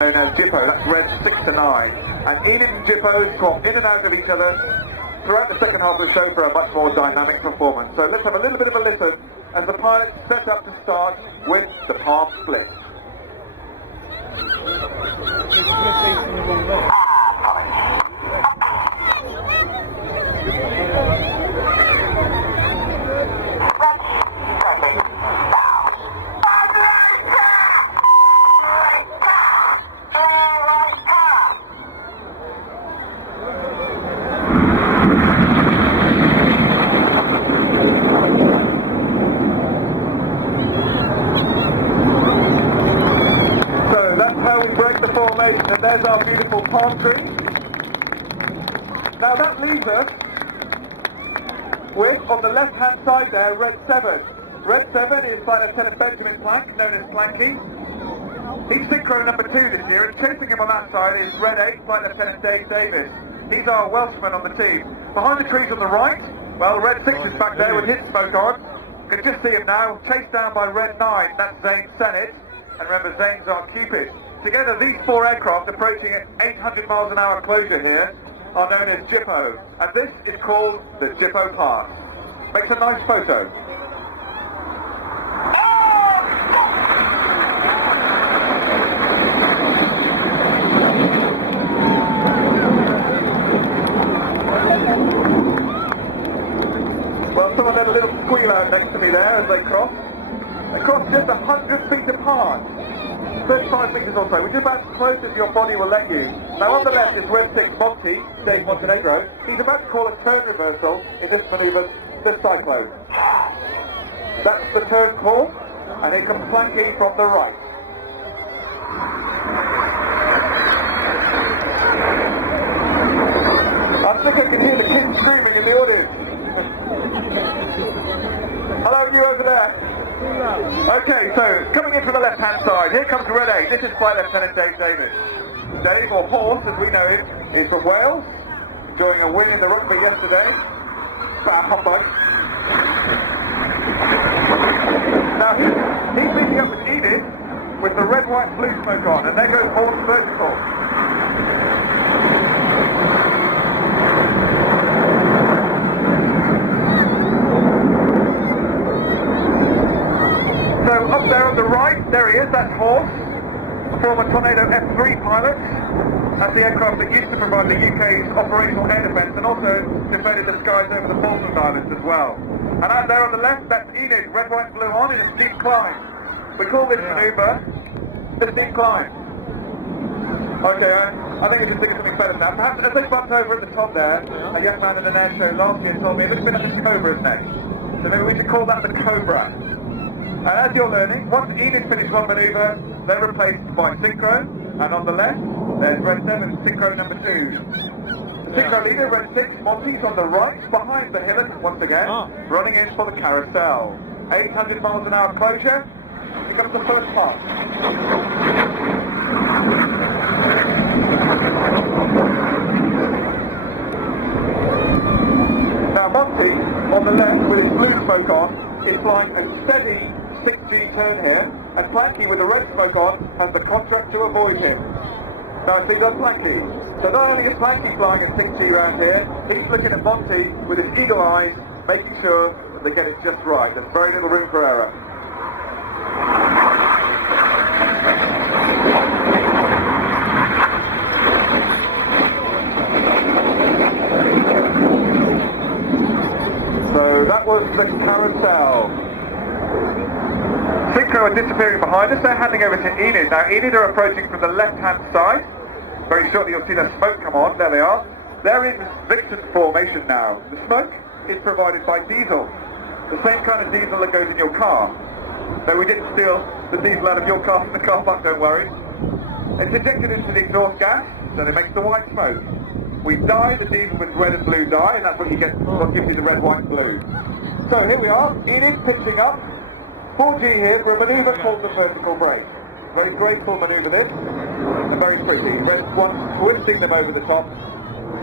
known as Jippo, that's red 6 to 9. And Enid and Jippo swap in and out of each other throughout the second half of the show for a much more dynamic performance. So let's have a little bit of a listen as the pilots set up to start with the palm split. And there's our beautiful palm tree. Now that leaves us with, on the left hand side there, red 7. Red 7 is Flight Lieutenant Benjamin Plank, known as Planky. He's synchro number 2 this year, and chasing him on that side is red 8, Flight Lieutenant Dave Davis. He's our Welshman on the team. Behind the trees on the right, well, red 6 is back there with his smoke on. You can just see him now, chased down by red 9, that's Zane Sennett. And remember, Zane's our Cupid. Together, these 4 aircraft approaching at 800 miles an hour closure here are known as Jippo, and this is called the Jippo Pass. Makes a nice photo. Well, someone had a little squeal out next to me there as they crossed. They crossed just 100 feet apart. 35 metres or so, which is about as close as your body will let you. Now on the left is Red 6 Monty, Dave Montenegro. He's about to call a turn reversal in this manoeuvre, this cyclone. That's the turn call, and here comes Planky from the right. I think I can hear the kids screaming in the audience. Hello, you over there. Okay, so coming in from the left-hand side, here comes Red 8. This is Flight Lieutenant Dave Davis. Dave, or Horse as we know him, is from Wales, enjoying a win in the rugby yesterday. Bah, humbug. Now he's meeting up with Enid with the red, white, blue smoke on, and there goes Horse vertical. So up there on the right, there he is, that's Horse, a former Tornado F3 pilot. That's the aircraft that used to provide the UK's operational air defence and also defended the skies over the Falkland Islands as well. And out there on the left, that's Enid, red, white, blue on in a steep climb. We call this manoeuvre the steep climb. Okay, I think we should think of something better than that. Perhaps as they bumped over at the top there, a young man in an air show last year told me it looks a bit like a cobra's nest. So maybe we should call that the Cobra. And as you're learning, once Enid finishes one manoeuvre, they're replaced by synchro, and on the left, there's red 7, synchro number 2. The synchro leader, red 6, Monty's on the right, behind the hillock once again, running in for the carousel. 800 miles an hour closure, here comes the first part. Now Monty, on the left, with his blue smoke on, is flying a steady 6G turn here, and Planky with the red smoke on has the contract to avoid him. Now I see that's Planky. So not only is Planky flying a 6G around here, he's looking at Monty with his eagle eyes, making sure that they get it just right. There's very little room for error. So that was the carousel. Synchro are disappearing behind us, they're handing over to Enid. Now Enid are approaching from the left-hand side. Very shortly you'll see the smoke come on, there they are. They're in Vixen formation now. The smoke is provided by diesel. The same kind of diesel that goes in your car. Though we didn't steal the diesel out of your car from the car park, don't worry. It's injected into the exhaust gas, so it makes the white smoke. We dye the diesel with red and blue dye, and that's what you get, what gives you the red, white, blue. So here we are, Enid pitching up. 4G here for a manoeuvre called the vertical brake. Very graceful manoeuvre this, and very pretty. Red one twisting them over the top,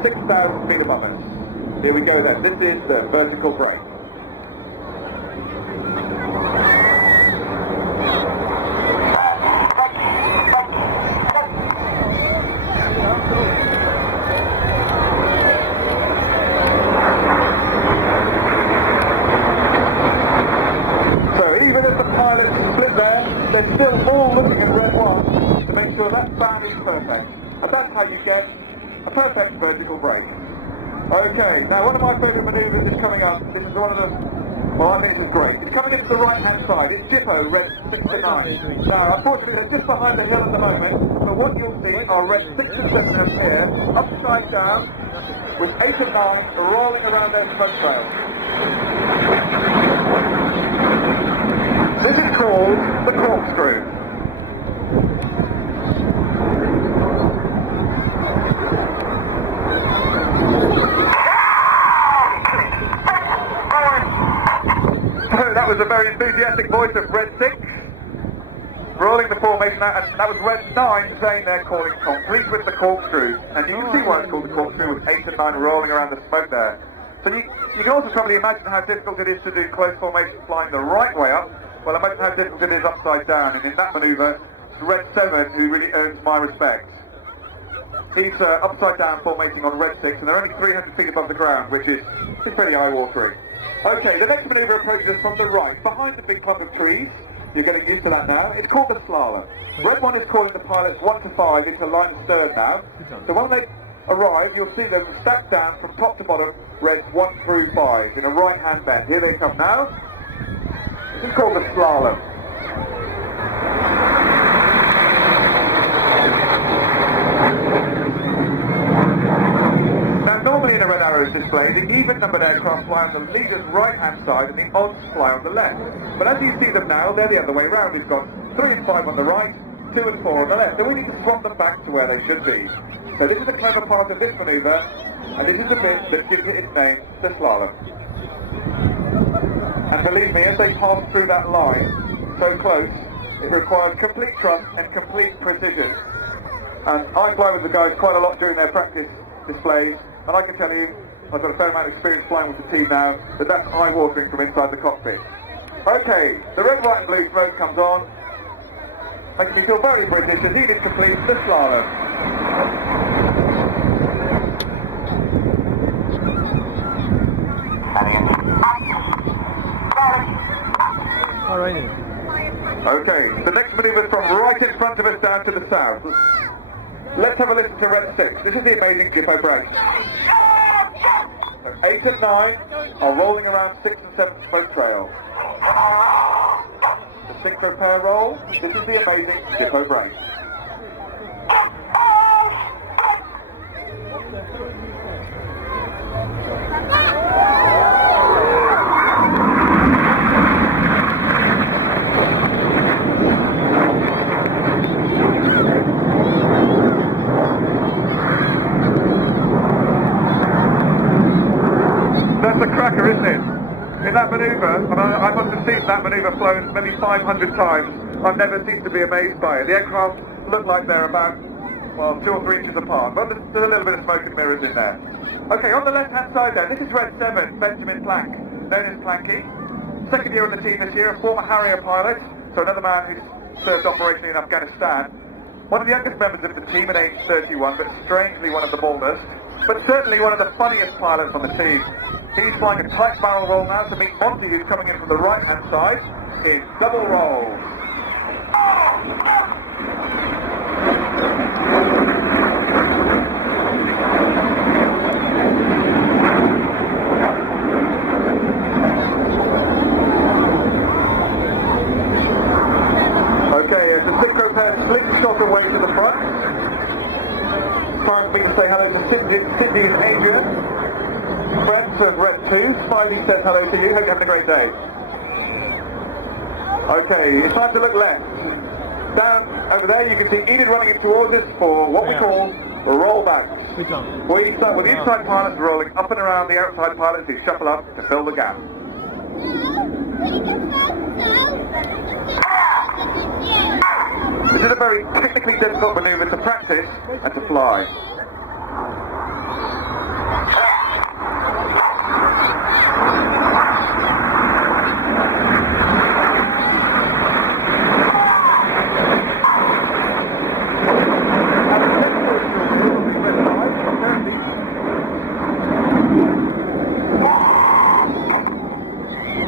6,000 feet above us. Here we go then, this is the vertical brake. sure that span is perfect. And that's how you get a perfect vertical brake. Okay, now one of my favourite manoeuvres is coming up. This is one of the, well, I think this is great. It's coming into the right-hand side. It's Jippo, red 6 to 9. Now, unfortunately, they're just behind the hill at the moment. So what you'll see are red 6 and 7 appear, upside down, with 8 and 9 rolling around their smoke trail. This is called the corkscrew. That was a very enthusiastic voice of Red 6, rolling the formation out, and that was Red 9 saying they're calling complete with the corkscrew. And you can see why it's called the corkscrew, with 8 and 9 rolling around the smoke there. So you can also probably imagine how difficult it is to do close formation flying the right way up. Well, imagine how difficult it is upside down, and in that manoeuvre, it's Red 7 who really earns my respect. He's upside down formating on Red 6, and they're only 300 feet above the ground, which is pretty eye-watering. Okay, the next manoeuvre approaches us from the right, behind the big clump of trees. You're getting used to that now. It's called the slalom. Red 1 is calling the pilots 1 to 5 into line stern now. So when they arrive, you'll see them stacked down from top to bottom, reds 1 through 5, in a right-hand bend. Here they come now. This is called the slalom. Normally in a Red Arrows display, the even-numbered aircraft fly on the leader's right-hand side and the odds fly on the left. But as you see them now, they're the other way round. It's got 3 and 5 on the right, 2 and 4 on the left. So we need to swap them back to where they should be. So this is the clever part of this manoeuvre, and this is the bit that gives it its name, the slalom. And believe me, as they pass through that line, so close, it requires complete trust and complete precision. And I fly with the guys quite a lot during their practice displays, and I can tell you, I've got a fair amount of experience flying with the team now, that that's eye-watering from inside the cockpit. Okay, the red, white and blue smoke comes on, making me feel very British as he did complete the slalom. Alrighty. Okay, the next manoeuvre is from right in front of us down to the south. Let's have a listen to Red 6. This is the amazing Jippo brake. So 8 and 9 are rolling around 6 and 7 smoke trail. The synchro pair roll. This is the amazing Jippo brake. That's a cracker, isn't it? In that manoeuvre, I must have seen that manoeuvre flown maybe 500 times. I've never ceased to be amazed by it. The aircraft look like they're about, well, 2 or 3 inches apart, but there's a little bit of smoke and mirrors in there. Okay, on the left-hand side there, this is Red 7, Benjamin Plank, known as Planky. Second year on the team this year, a former Harrier pilot, so another man who's served operationally in Afghanistan. One of the youngest members of the team at age 31, but strangely one of the baldest, but certainly one of the funniest pilots on the team. He's flying a tight barrel roll now to meet Monty, who's coming in from the right-hand side in double rolls. Okay, as the synchro pair slingshot away to the front. Time for me to say hello to Cindy and Adrian. Friends of Red 2, Spidey says hello to you, hope you're having a great day. Okay, it's time to look left. Down over there you can see Enid running in towards us for what we call rollbacks. Which one? We start with the inside pilots rolling up and around the outside pilots who shuffle up to fill the gap. This is a very technically difficult manoeuvre to practice and to fly.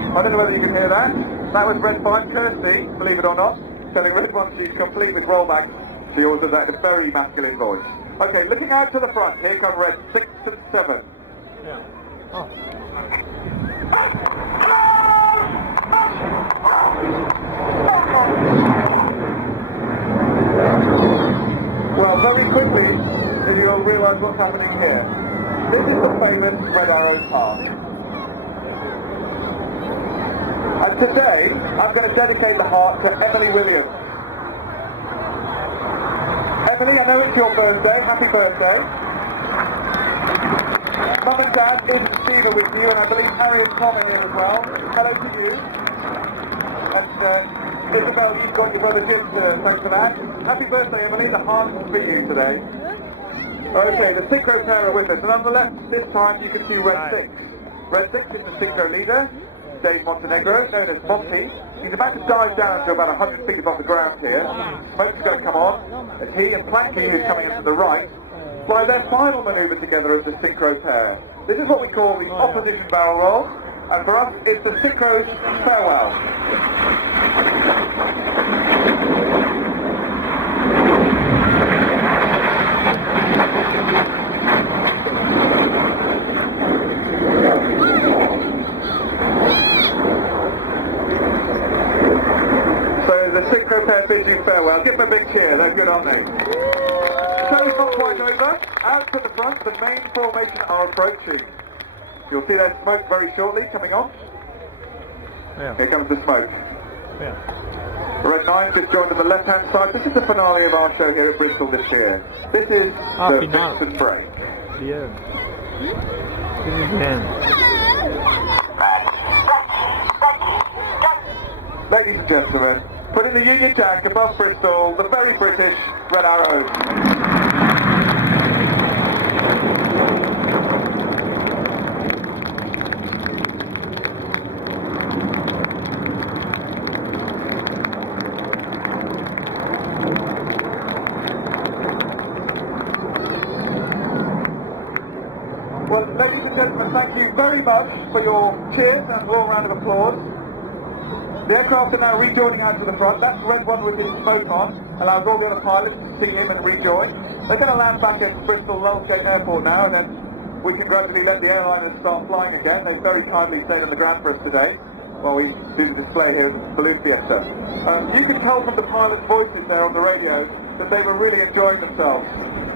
I don't know whether you can hear that. That was Red 5 Kirsty, believe it or not, telling Red 1 she's complete with rollback. So you also that in a very masculine voice. Okay, looking out to the front, here come red 6 and 7. Yeah. Oh. Well, very quickly, you'll realise what's happening here. This is the famous Red Arrow Park. And today, I'm going to dedicate the heart to Emily Williams. Emily, I know it's your birthday. Happy birthday. Mum and Dad, Id and Steve are with you, and I believe Harry and Tom are here as well. Hello to you. And Isabel, you've got your brother Jim to thank for that. Happy birthday, Emily. The heart is for you today. Okay, the synchro pair are with us, and on the left this time you can see Red 6. Red 6 is the synchro leader, Dave Montenegro, known as Monty. He's about to dive down to about 100 feet above the ground here. Smoke's going to come on, as he and Planky, who's coming in to the right, fly their final manoeuvre together as the synchro pair. This is what we call the opposition barrel roll, and for us it's the synchro's farewell. The synchro pair bids you farewell. Give them a big cheer, they're good, aren't they? Show's not quite over. Out to the front, the main formation are approaching. You'll see their smoke very shortly coming on. Yeah. Here comes the smoke. Yeah. Red 9 just joined on the left-hand side. This is the finale of our show here at Bristol this year. This is the Vincent break. Yeah. This is the end. Ladies and gentlemen, putting the Union Jack above Bristol, the very British Red Arrows. Well, ladies and gentlemen, thank you very much for your cheers and warm round of applause. The aircraft are now rejoining out to the front. That's the red one with the smoke on. Allows all the other pilots to see him and rejoin. They're going to land back at Bristol Lulsgate Airport now, and then we can gradually let the airliners start flying again. They very kindly stayed on the ground for us today while we do the display here at the Balloon Fiesta. You can tell from the pilots' voices there on the radio that they were really enjoying themselves.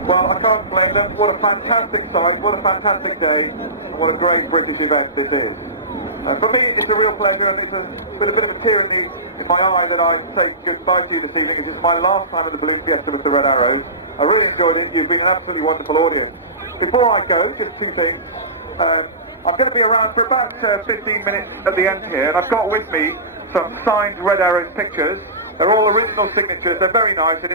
Well, I can't blame them. What a fantastic sight, what a fantastic day, and what a great British event this is. For me, it's a real pleasure, and it's with a bit of a tear in my eye that I say goodbye to you this evening. It's my last time at the Balloon Fiesta with the Red Arrows. I really enjoyed it. You've been an absolutely wonderful audience. Before I go, just two things. I'm going to be around for about 15 minutes at the end here, and I've got with me some signed Red Arrows pictures. They're all original signatures. They're very nice. And